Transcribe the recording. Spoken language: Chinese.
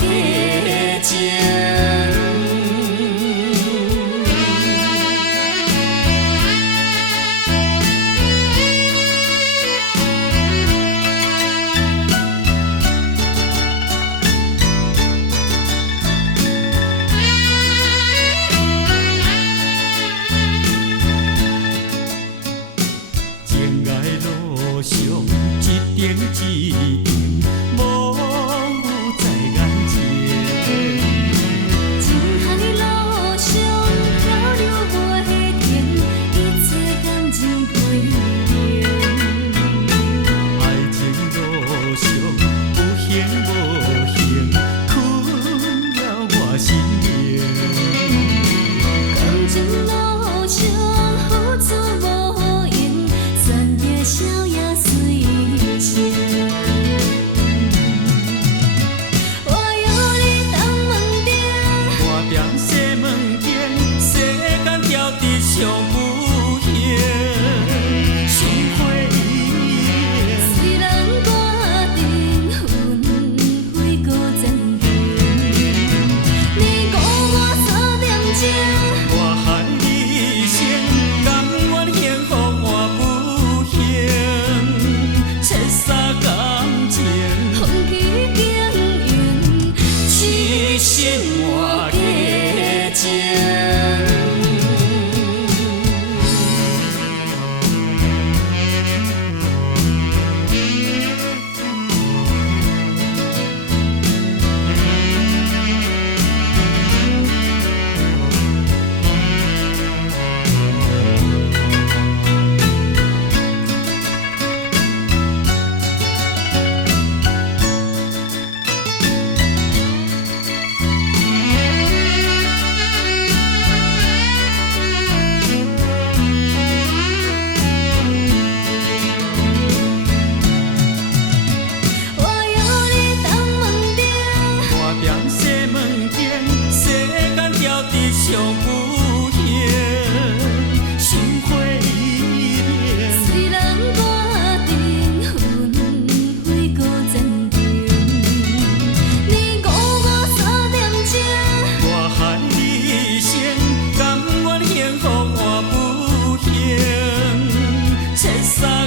价情。情爱路上，一点一点，模糊在眼前。情海路上漂流袂停，一切感情陪眠。爱情路上有形无形，困扰我心灵。感情路上付出无用，酸甜笑也随性。我有你当门顶，我踮西门前，世间条直上有形，心花意恋。虽然决定分开搁暂停，你误我三点钟。我害你先，甘愿幸福换不幸，切杀感情，放弃经营，痴心换假情。我有你当门顶，我踮西门前，世间条直上有形，心花意恋。虽然决定分开搁暂停，你误我三点钟。我害你先，甘愿幸福换不幸，切杀